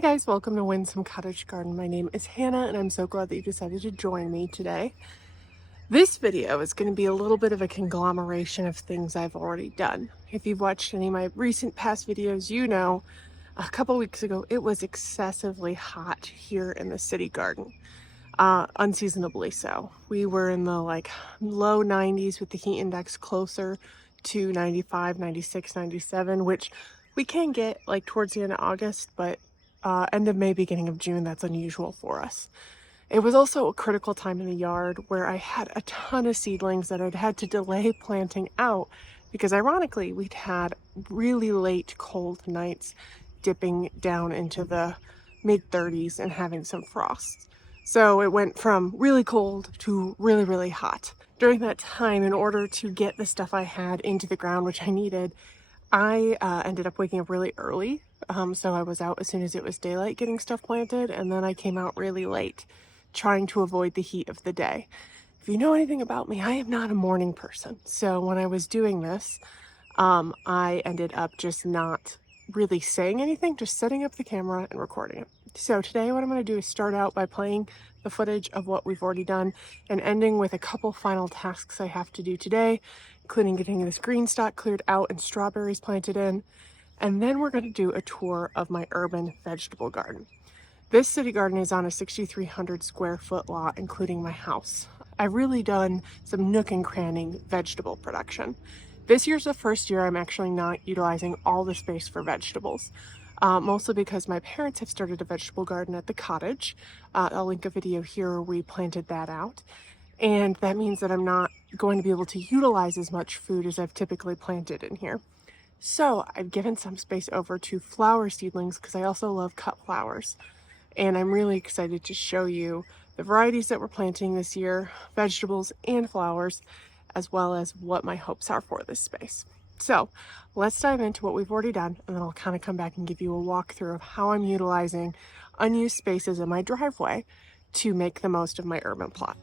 Hi guys, welcome to Windsome Cottage Garden. My name is Hannah and I'm so glad that you decided to join me today. This video is going to be a little bit of a conglomeration of things I've already done. If you've watched any of my recent past videos, you know a couple weeks ago it was excessively hot here in the city garden. Unseasonably so. We were in the low 90s with the heat index closer to 95, 96, 97, which we can get like towards the end of August, but end of May, beginning of June, that's unusual for us. It was also a critical time in the yard where I had a ton of seedlings that I'd had to delay planting out because ironically we'd had really late cold nights dipping down into the mid 30s and having some frosts. So it went from really cold to really, really hot. During that time, in order to get the stuff I had into the ground, which I needed, I ended up waking up really early. So I was out as soon as it was daylight getting stuff planted, and then I came out really late, trying to avoid the heat of the day. If you know anything about me, I am not a morning person. So when I was doing this, I ended up just not really saying anything, just setting up the camera and recording it. So today what I'm going to do is start out by playing the footage of what we've already done and ending with a couple final tasks I have to do today, including getting this green stock cleared out and strawberries planted in. And then we're going to do a tour of my urban vegetable garden. This city garden is on a 6,300 square foot lot, including my house. I've really done some Nook and Cranny vegetable production. This year's the first year I'm actually not utilizing all the space for vegetables, mostly because my parents have started a vegetable garden at the cottage. I'll link a video here where we planted that out. And that means that I'm not going to be able to utilize as much food as I've typically planted in here. So I've given some space over to flower seedlings because I also love cut flowers. And I'm really excited to show you the varieties that we're planting this year, vegetables and flowers, as well as what my hopes are for this space. So let's dive into what we've already done, and then I'll kind of come back and give you a walkthrough of how I'm utilizing unused spaces in my driveway to make the most of my urban plot.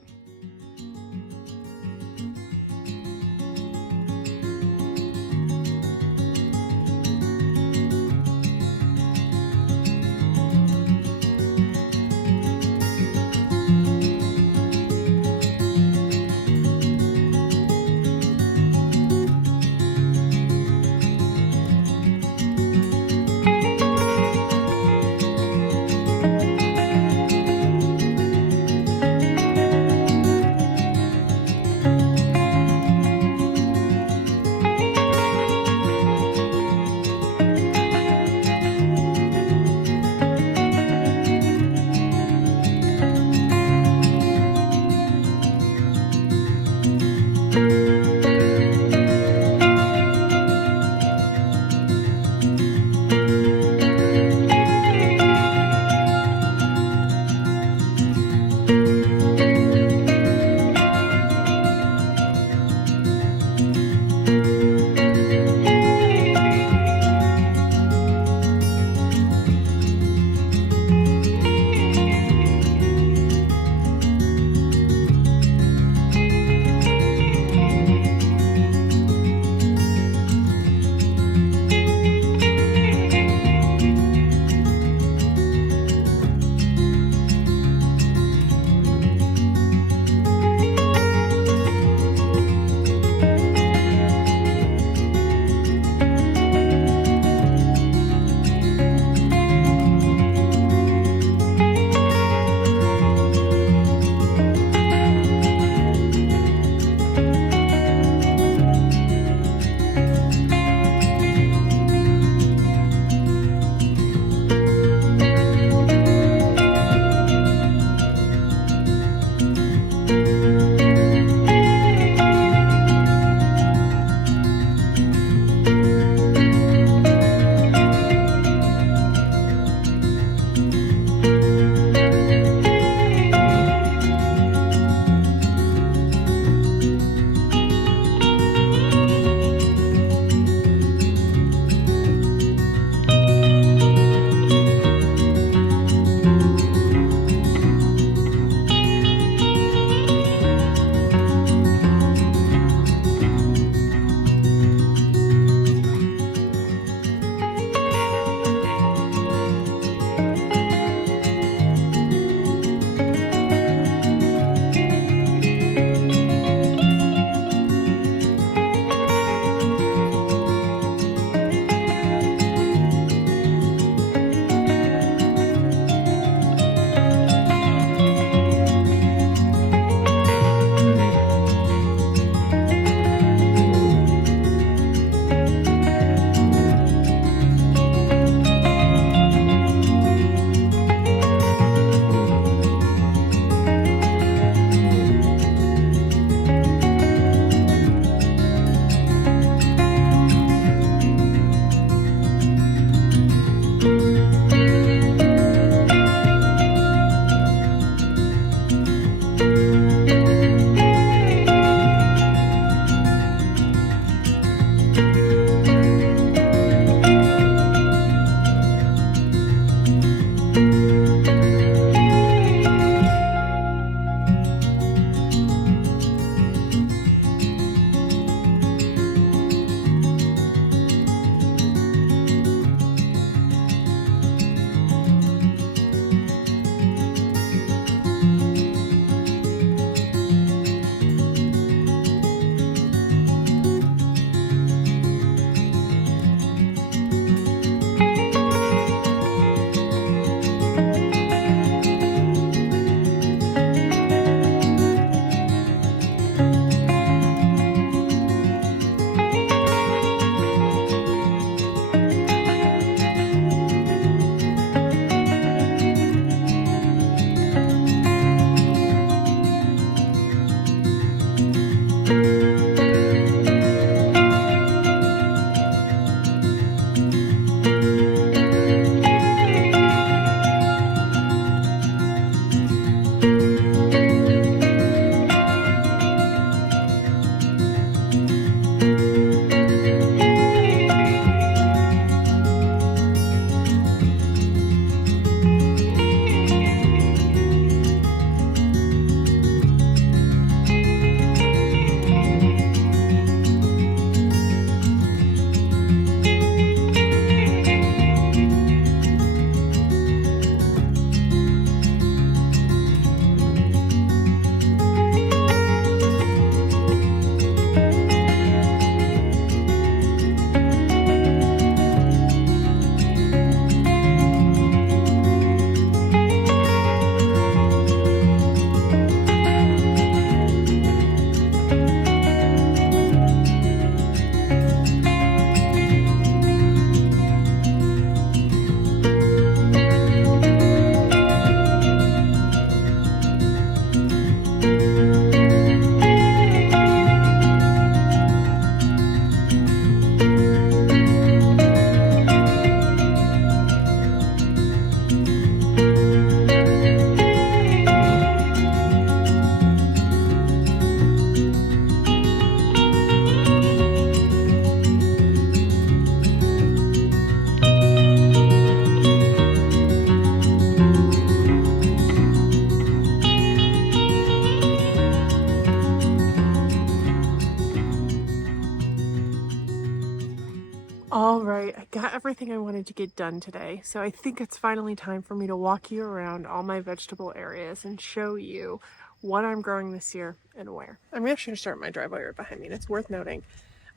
everything I wanted to get done today, so I think it's finally time for me to walk you around all my vegetable areas and show you what I'm growing this year and where. I'm actually going to start my driveway right behind me, and it's worth noting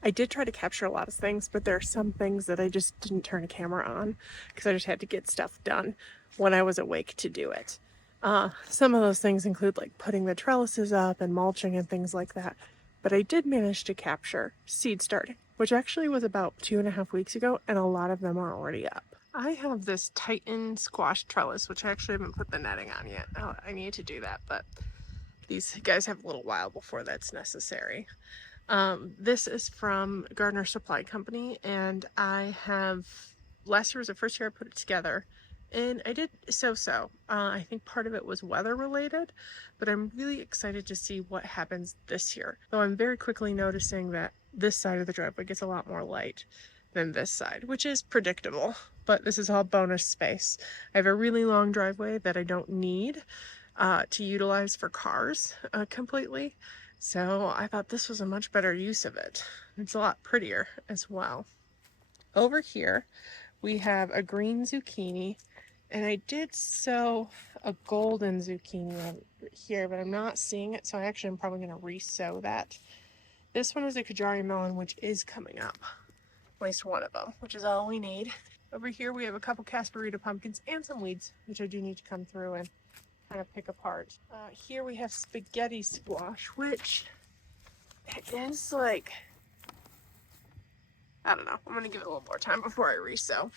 I did try to capture a lot of things, but there are some things that I just didn't turn a camera on because I just had to get stuff done when I was awake to do it. Some of those things include like putting the trellises up and mulching and things like that. But I did manage to capture seed starting, which actually was about 2.5 weeks ago, and a lot of them are already up. I have this Titan squash trellis, which I actually haven't put the netting on yet. Oh, I need to do that, but these guys have a little while before that's necessary. This is from Gardener Supply Company, and I have, last year was the first year I put it together, and I did so-so. I think part of it was weather related, but I'm really excited to see what happens this year. Though I'm very quickly noticing that this side of the driveway gets a lot more light than this side, which is predictable, but this is all bonus space. I have a really long driveway that I don't need to utilize for cars completely. So I thought this was a much better use of it. It's a lot prettier as well. Over here, we have a green zucchini, and I did sow a golden zucchini here, but I'm not seeing it, so I actually am probably going to re-sow that. This one is a Kajari melon, which is coming up. At least one of them, which is all we need. Over here, we have a couple Casparita pumpkins and some weeds, which I do need to come through and kind of pick apart. Here we have spaghetti squash, which is like, I don't know, I'm going to give it a little more time before I re-sow.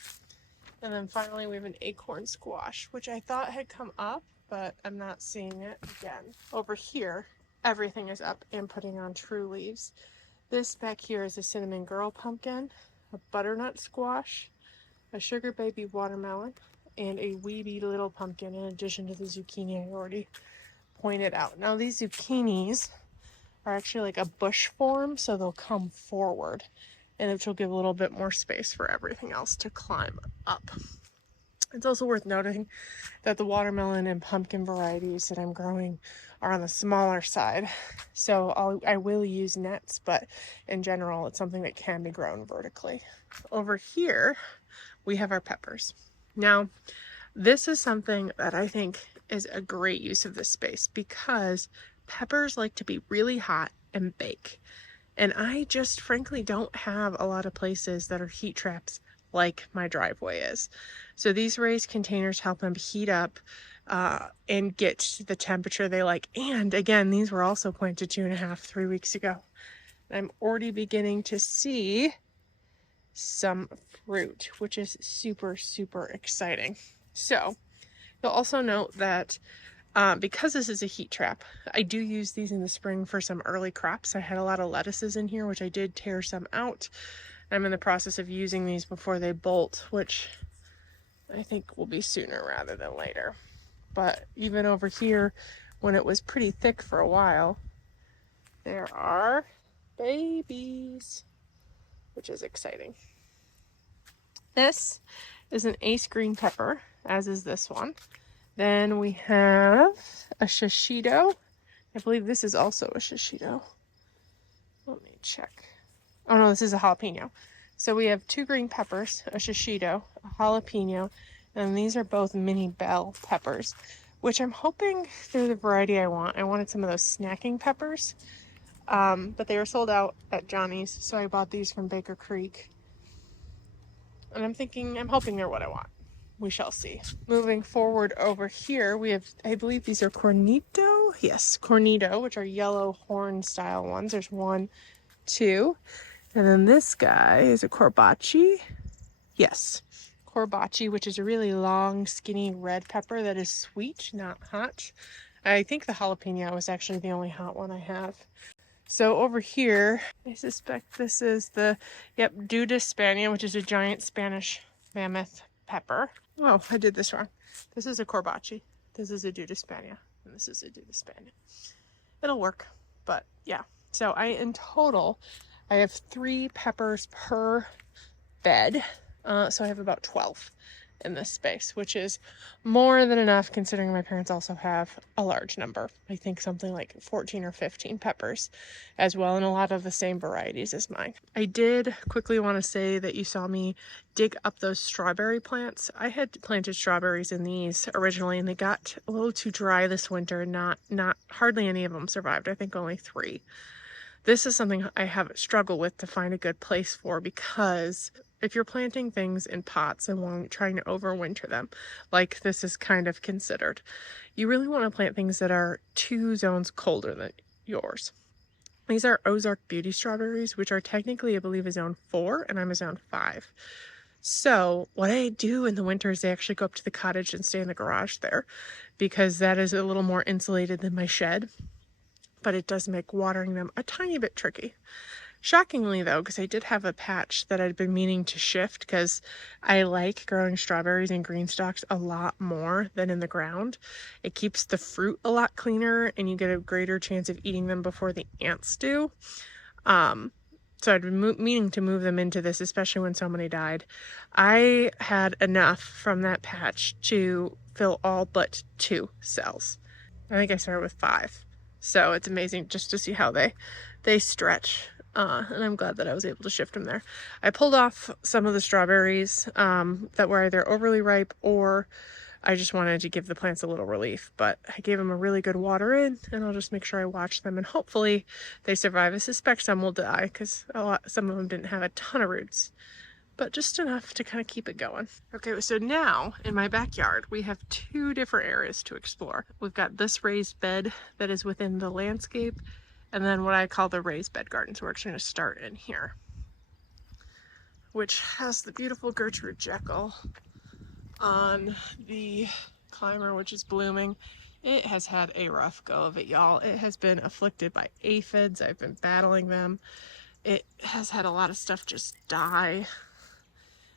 And then finally we have an acorn squash, which I thought had come up, but I'm not seeing it again. Over here, everything is up and putting on true leaves. This back here is a cinnamon girl pumpkin, a butternut squash, a sugar baby watermelon, and a weedy little pumpkin in addition to the zucchini I already pointed out. Now these zucchinis are actually like a bush form, so they'll come forward, and it will give a little bit more space for everything else to climb up. It's also worth noting that the watermelon and pumpkin varieties that I'm growing are on the smaller side, so I will use nets, but in general it's something that can be grown vertically. Over here we have our peppers. Now this is something that I think is a great use of this space because peppers like to be really hot and bake. And I just frankly don't have a lot of places that are heat traps like my driveway is. So these raised containers help them heat up and get to the temperature they like. And again, these were also planted 2.5-3 weeks ago. I'm already beginning to see some fruit, which is super, super exciting. So you'll also note that because this is a heat trap, I do use these in the spring for some early crops. I had a lot of lettuces in here, which I did tear some out. I'm in the process of using these before they bolt, which I think will be sooner rather than later. But even over here, when it was pretty thick for a while, there are babies, which is exciting. This is an ace green pepper, as is this one. Then we have a shishito. I believe this is also a shishito. Let me check. Oh no, this is a jalapeno. So we have 2 green peppers, a shishito, a jalapeno, and these are both mini bell peppers, which I'm hoping they're the variety I want. I wanted some of those snacking peppers, but they were sold out at Johnny's, so I bought these from Baker Creek. And I'm hoping they're what I want. We shall see. Moving forward over here, we have, I believe these are cornito. Yes, cornito, which are yellow horn style ones. There's 1, 2. And then this guy is a corbaci. Yes, corbaci, which is a really long, skinny red pepper that is sweet, not hot. I think the jalapeno is actually the only hot one I have. So over here, I suspect this is the, Dudaspania, which is a giant Spanish mammoth pepper. Oh, I did this wrong. This is a corbaci. This is a Dudaspania. And this is a Dudaspania. It'll work, but yeah. So in total, I have 3 peppers per bed. So I have about 12. in this space, which is more than enough considering my parents also have a large number. I think something like 14 or 15 peppers as well, and a lot of the same varieties as mine. I did quickly want to say that you saw me dig up those strawberry plants. I had planted strawberries in these originally, and they got a little too dry this winter. Not hardly any of them survived. I think only 3. This is something I have struggled with to find a good place for, because if you're planting things in pots and trying to overwinter them, like this is kind of considered, you really want to plant things that are 2 zones colder than yours. These are Ozark Beauty strawberries, which are technically, I believe, a zone 4, and I'm a zone 5. So what I do in the winter is I actually go up to the cottage and stay in the garage there, because that is a little more insulated than my shed. But it does make watering them a tiny bit tricky. Shockingly though, because I did have a patch that I'd been meaning to shift, because I like growing strawberries in green stalks a lot more than in the ground. It keeps the fruit a lot cleaner and you get a greater chance of eating them before the ants do. So I'd been meaning to move them into this, especially when so many died. I had enough from that patch to fill all but 2 cells. I think I started with 5. So it's amazing just to see how they stretch. And I'm glad that I was able to shift them there. I pulled off some of the strawberries that were either overly ripe, or I just wanted to give the plants a little relief. But I gave them a really good water in, and I'll just make sure I watch them, and hopefully they survive. I suspect some will die because some of them didn't have a ton of roots, but just enough to kind of keep it going. Okay, so now in my backyard, we have 2 different areas to explore. We've got this raised bed that is within the landscape, and then what I call the raised bed garden. So we're actually gonna start in here, which has the beautiful Gertrude Jekyll on the climber, which is blooming. It has had a rough go of it, y'all. It has been afflicted by aphids. I've been battling them. It has had a lot of stuff just die.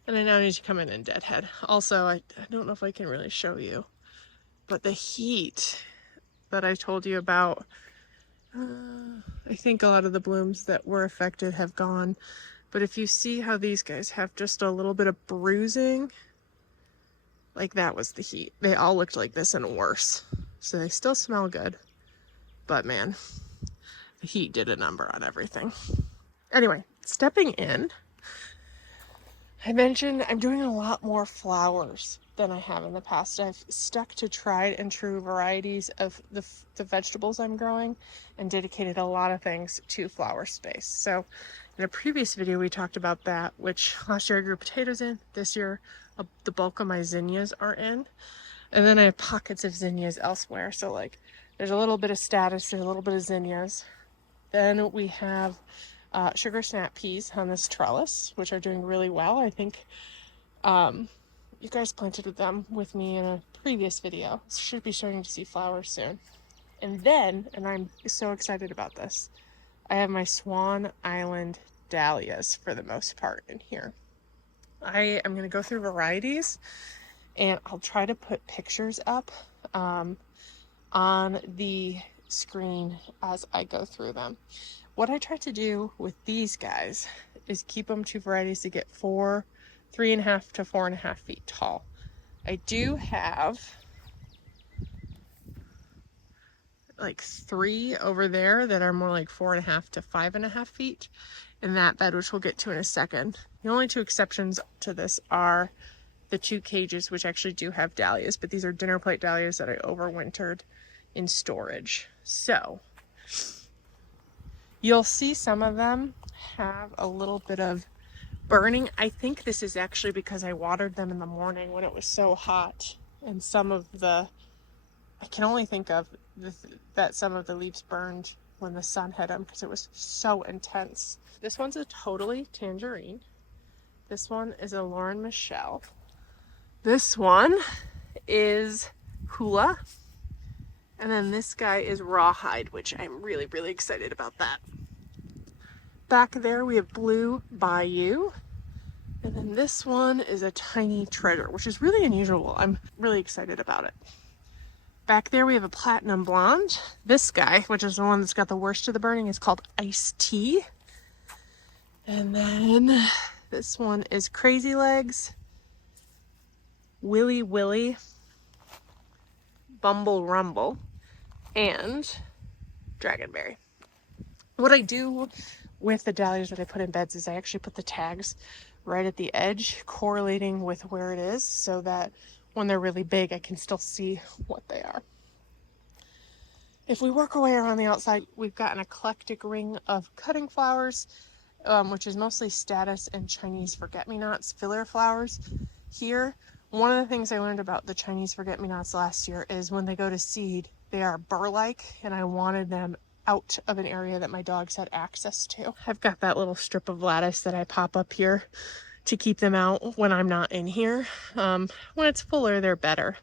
And I now need to come in and deadhead. Also, I don't know if I can really show you, but the heat that I told you about, I think a lot of the blooms that were affected have gone. But if you see how these guys have just a little bit of bruising, like that was the heat. They all looked like this and worse. So they still smell good, but man, the heat did a number on everything. Anyway, stepping in, I mentioned I'm doing a lot more flowers than I have in the past. I've stuck to tried and true varieties of the vegetables I'm growing and dedicated a lot of things to flower space. So in a previous video, we talked about that, which last year I grew potatoes in. This year, the bulk of my zinnias are in. And then I have pockets of zinnias elsewhere. So like there's a little bit of status, there's a little bit of zinnias. Then we have sugar snap peas on this trellis, which are doing really well. I think you guys planted them with me in a previous video. Should be starting to see flowers soon. And then, and I'm so excited about this, I have my Swan Island dahlias for the most part in here. I am going to go through varieties, and I'll try to put pictures up on the screen as I go through them. What I try to do with these guys is keep them to varieties to get 3.5 to 4.5 feet tall. I do have like 3 over there that are more like 4.5 to 5.5 feet in that bed, which we'll get to in a second. The only 2 exceptions to this are the 2 cages, which actually do have dahlias, but these are dinner plate dahlias that I overwintered in storage. So you'll see some of them have a little bit of burning. I think this is actually because I watered them in the morning when it was so hot, and some of the, I can only think of that some of the leaves burned when the sun hit them because it was so intense. This one's a totally tangerine. This one is a Lauren Michelle. This one is hula. And then this guy is rawhide, which I'm really, really excited about that. Back there we have Blue Bayou. And then this one is a tiny treasure, which is really unusual. I'm really excited about it. Back there we have a platinum blonde. This guy, which is the one that's got the worst of the burning, is called Iced Tea. And then this one is Crazy Legs. Willy Willy, Bumble Rumble, and Dragonberry. What I do with the dahlias that I put in beds is I actually put the tags right at the edge, correlating with where it is, so that when they're really big, I can still see what they are. If we work our way around the outside, we've got an eclectic ring of cutting flowers, which is mostly statice and Chinese forget-me-nots, filler flowers. Here, one of the things I learned about the Chinese forget-me-nots last year is when they go to seed, they are burr-like, and I wanted them out of an area that my dogs had access to. I've got that little strip of lattice that I pop up here to keep them out when I'm not in here. When it's fuller, they're better,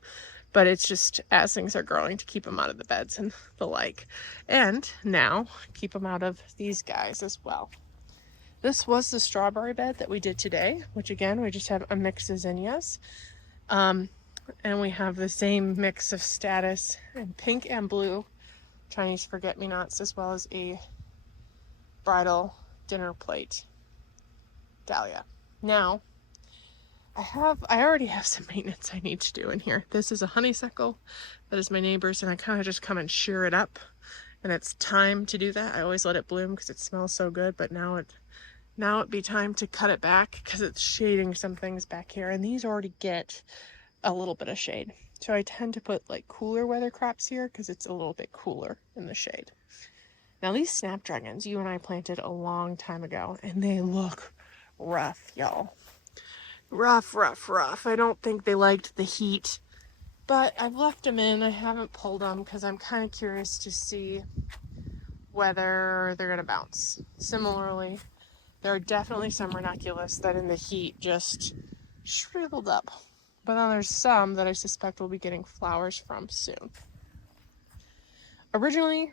but it's just as things are growing to keep them out of the beds and the like. And now keep them out of these guys as well. This was the strawberry bed that we did today, which again, we just have a mix of zinnias. And we have the same mix of statice and pink and blue Chinese forget-me-nots, as well as a bridal dinner plate dahlia. Now, I already have some maintenance I need to do in here. This is a honeysuckle that is my neighbor's, and I kind of just come and shear it up, and it's time to do that. I always let it bloom because it smells so good, but now it'd be time to cut it back because it's shading some things back here, and these already get a little bit of shade. So I tend to put like cooler weather crops here because it's a little bit cooler in the shade. Now these snapdragons you and I planted a long time ago, and they look rough, y'all. Rough. I don't think they liked the heat, but I've left them in. I haven't pulled them because I'm kind of curious to see whether they're gonna bounce. Similarly, there are definitely some ranunculus that in the heat just shriveled up. But then there's some that I suspect we'll be getting flowers from soon. Originally,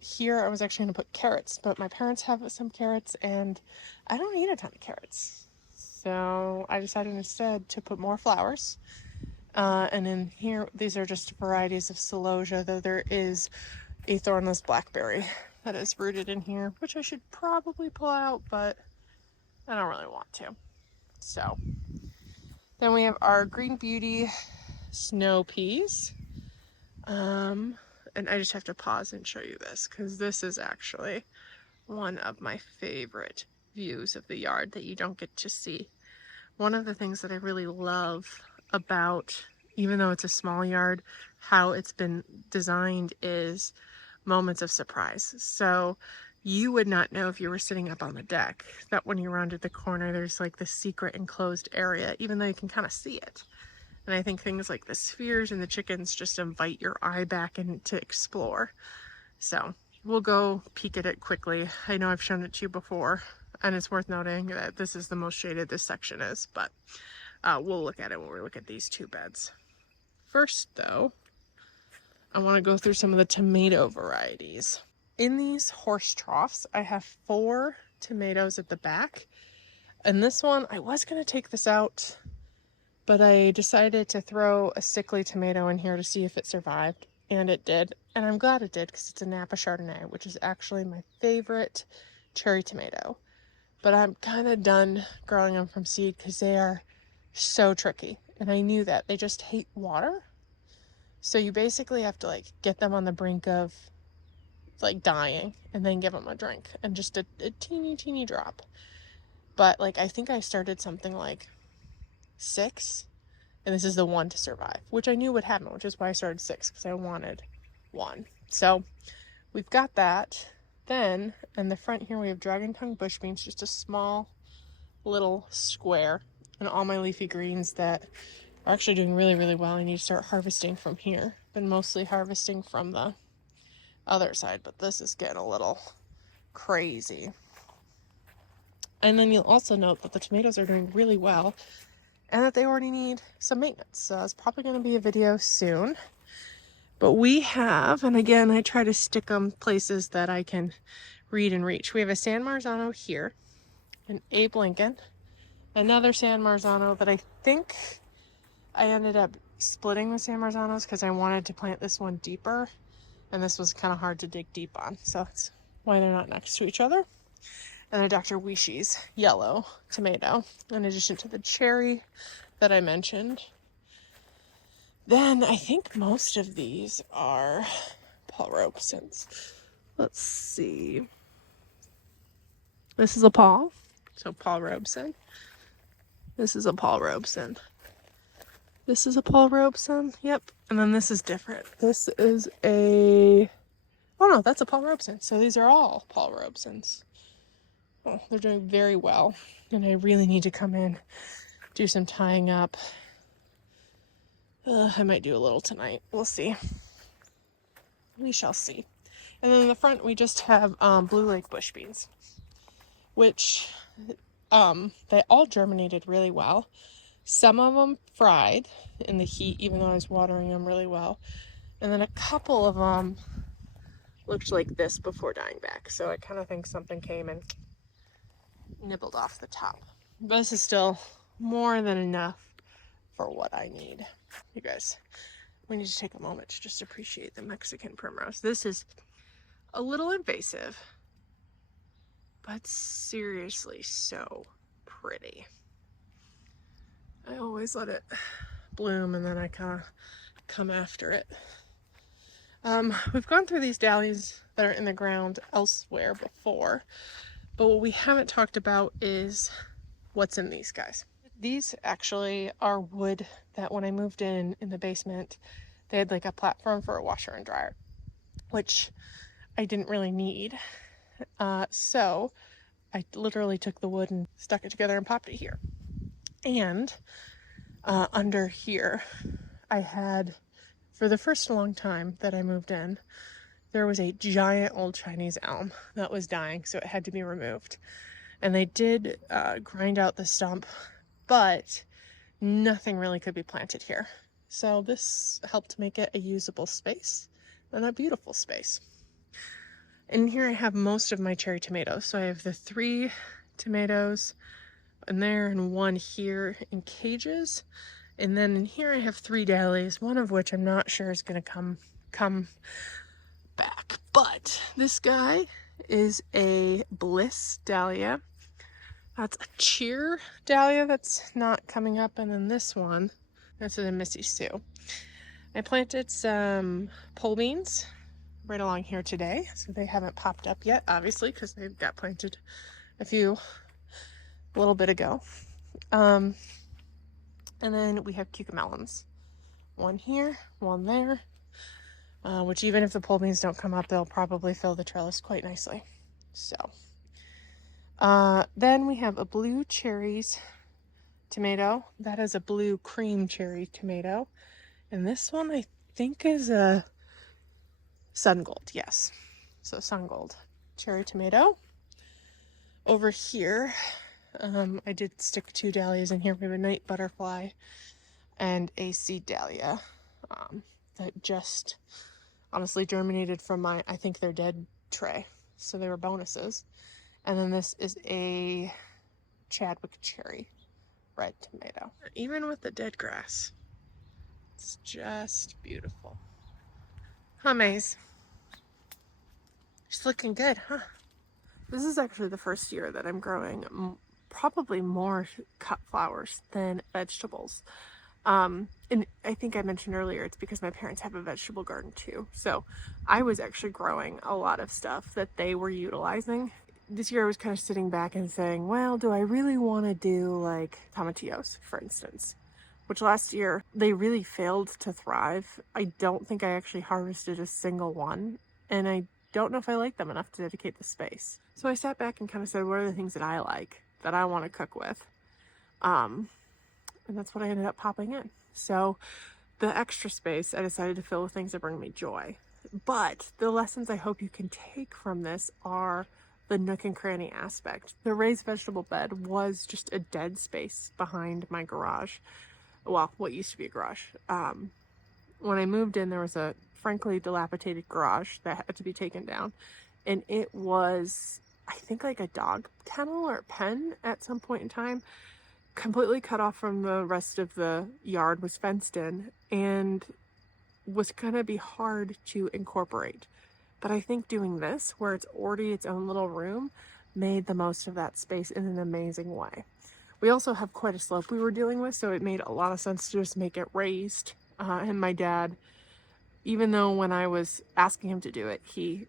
here I was actually going to put carrots, but my parents have some carrots and I don't eat a ton of carrots. So I decided instead to put more flowers. And in here, these are just varieties of celosia, though there is a thornless blackberry that is rooted in here, which I should probably pull out, but I don't really want to. So then we have our Green Beauty snow peas. And I just have to pause and show you this because this is actually one of my favorite views of the yard that you don't get to see. One of the things that I really love about, even though it's a small yard, how it's been designed is moments of surprise. So you would not know if you were sitting up on the deck that when you rounded the corner, there's like this secret enclosed area, even though you can kind of see it. And I think things like the spheres and the chickens just invite your eye back in to explore. So we'll go peek at it quickly. I know I've shown it to you before, and it's worth noting that this is the most shaded this section is, but we'll look at it when we look at these two beds. First though, I want to go through some of the tomato varieties. In these horse troughs, I have 4 tomatoes at the back. And this one, I was going to take this out, but I decided to throw a sickly tomato in here to see if it survived. And it did. And I'm glad it did because it's a Napa Chardonnay, which is actually my favorite cherry tomato. But I'm kind of done growing them from seed because they are so tricky. And I knew that. They just hate water. So you basically have to like get them on the brink of like dying and then give them a drink and just a teeny drop. But like I think I started something like 6 and this is the one to survive, which I knew would happen, which is why I started 6 because I wanted 1. So we've got that. Then in the front here we have dragon tongue bush beans, just a small little square, and all my leafy greens that are actually doing really well. I need to start harvesting from here. Been mostly harvesting from the other side, but this is getting a little crazy. And then you'll also note that the tomatoes are doing really well and that they already need some maintenance. So it's probably going to be a video soon. But we have, and again, I try to stick them places that I can read and reach. We have a San Marzano here, an Abe Lincoln, another San Marzano that I think I ended up splitting the San Marzanos because I wanted to plant this one deeper. And this was kind of hard to dig deep on. So that's why they're not next to each other. And a Dr. Wishi's yellow tomato, in addition to the cherry that I mentioned. Then I think most of these are Paul Robesons. Let's see. This is a Paul. So Paul Robeson. This is a Paul Robeson. This is a Paul Robeson. Yep. And then this is different. This is a... Oh no, that's a Paul Robeson. So these are all Paul Robesons. Oh, they're doing very well. And I really need to come in, do some tying up. I might do a little tonight. We'll see. We shall see. And then in the front, we just have Blue Lake bush beans, which they all germinated really well. Some of them fried in the heat, even though I was watering them really well. And then a couple of them looked like this before dying back. So I kind of think something came and nibbled off the top. But this is still more than enough for what I need. You guys, we need to take a moment to just appreciate the Mexican primrose. This is a little invasive, but seriously so pretty. I always let it bloom and then I kind of come after it. We've gone through these dahlias that are in the ground elsewhere before, but what we haven't talked about is what's in these guys. These actually are wood that when I moved in the basement, they had like a platform for a washer and dryer, which I didn't really need. So I literally took the wood and stuck it together and popped it here. And under here, I had, for the first long time that I moved in, there was a giant old Chinese elm that was dying, so it had to be removed. And they did grind out the stump, but nothing really could be planted here. So this helped make it a usable space and a beautiful space. And here I have most of my cherry tomatoes. So I have the 3 tomatoes in there and 1 here in cages. And then in here I have 3 dahlias, one of which I'm not sure is going to come back. But this guy is a Bliss dahlia. That's a Cheer dahlia that's not coming up. And then this one, this is a Missy Sue. I planted some pole beans right along here today. So they haven't popped up yet, obviously, because they got planted a little bit ago. And then we have cucamelons. 1 here, 1 there. Which even if the pole beans don't come up, they'll probably fill the trellis quite nicely. So, then we have a blue cherries tomato. That is a blue cream cherry tomato. And this one I think is a sun gold, yes. So sun gold cherry tomato. Over here, I did stick 2 dahlias in here. We have a night butterfly and a seed dahlia that just honestly germinated from my, I think they're dead tray. So they were bonuses. And then this is a Chadwick cherry red tomato. Even with the dead grass, it's just beautiful. Huh, Maze? She's looking good, huh? This is actually the first year that I'm growing probably more cut flowers than vegetables. And I think I mentioned earlier, it's because my parents have a vegetable garden too. So I was actually growing a lot of stuff that they were utilizing. This year I was kind of sitting back and saying, well, do I really want to do like tomatillos, for instance? Which last year, they really failed to thrive. I don't think I actually harvested a single one. And I don't know if I like them enough to dedicate the space. So I sat back and kind of said, what are the things that I like, that I want to cook with? And that's what I ended up popping in. So the extra space I decided to fill with things that bring me joy. But the lessons I hope you can take from this are the nook and cranny aspect. The raised vegetable bed was just a dead space behind my garage. Well, what used to be a garage. When I moved in, there was a frankly dilapidated garage that had to be taken down. And it was, I think, like a dog kennel or pen at some point in time. Completely cut off from the rest of the yard, was fenced in, and was gonna be hard to incorporate. But I think doing this, where it's already its own little room, made the most of that space in an amazing way. We also have quite a slope we were dealing with, so it made a lot of sense to just make it raised And my dad, even though when I was asking him to do it, he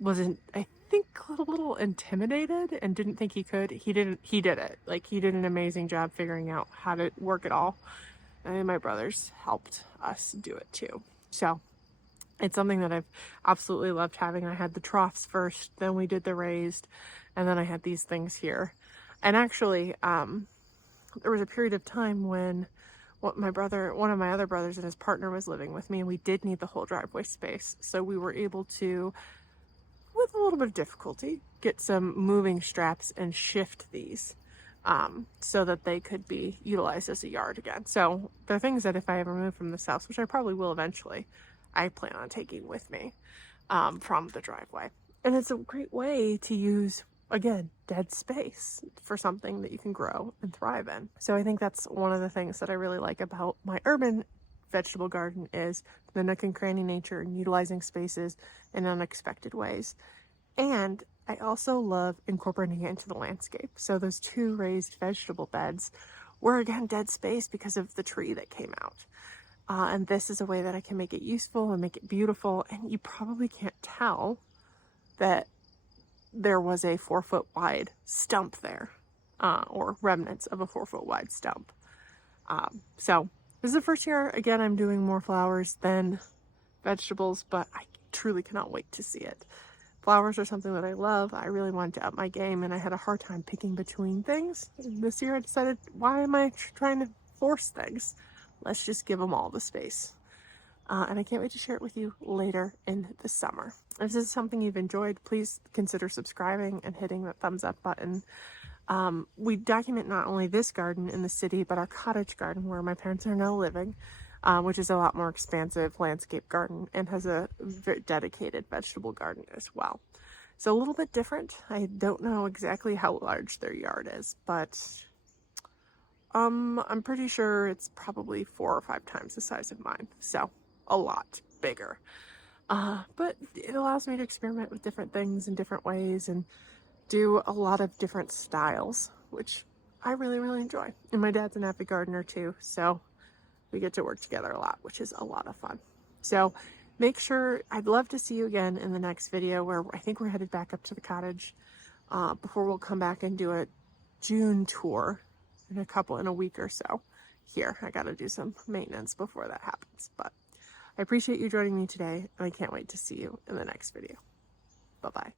wasn't, I think, a little intimidated and didn't think he could. He did it. Like, he did an amazing job figuring out how to work it all. And my brothers helped us do it too. So it's something that I've absolutely loved having. I had the troughs first, then we did the raised, and then I had these things here. And actually, there was a period of time when one of my other brothers and his partner was living with me, and we did need the whole driveway space. So we were able to, with a little bit of difficulty, get some moving straps and shift these so that they could be utilized as a yard again. So they're things that if I ever move from this house, which I probably will eventually, I plan on taking with me from the driveway. And it's a great way to use, again, dead space for something that you can grow and thrive in. So I think that's one of the things that I really like about my urban vegetable garden is the nook and cranny nature and utilizing spaces in unexpected ways. And I also love incorporating it into the landscape. So those 2 raised vegetable beds were, again, dead space because of the tree that came out. And this is a way that I can make it useful and make it beautiful. And you probably can't tell that there was a 4-foot wide stump there, or remnants of a 4-foot wide stump. So this is the first year, again, I'm doing more flowers than vegetables, but I truly cannot wait to see it. Flowers are something that I love. I really wanted to up my game, and I had a hard time picking between things. And this year I decided, why am I trying to force things? Let's just give them all the space. And I can't wait to share it with you later in the summer. If this is something you've enjoyed, please consider subscribing and hitting that thumbs up button. We document not only this garden in the city, but our cottage garden where my parents are now living, which is a lot more expansive landscape garden and has a very dedicated vegetable garden as well. So a little bit different. I don't know exactly how large their yard is, but I'm pretty sure it's probably 4 or 5 times the size of mine. So a lot bigger. But it allows me to experiment with different things in different ways and do a lot of different styles, which I really, really enjoy. And my dad's an avid gardener too, so we get to work together a lot, which is a lot of fun. So make sure, I'd love to see you again in the next video where I think we're headed back up to the cottage before we'll come back and do a June tour in a week or so. Here, I gotta do some maintenance before that happens, but I appreciate you joining me today, and I can't wait to see you in the next video. Bye-bye.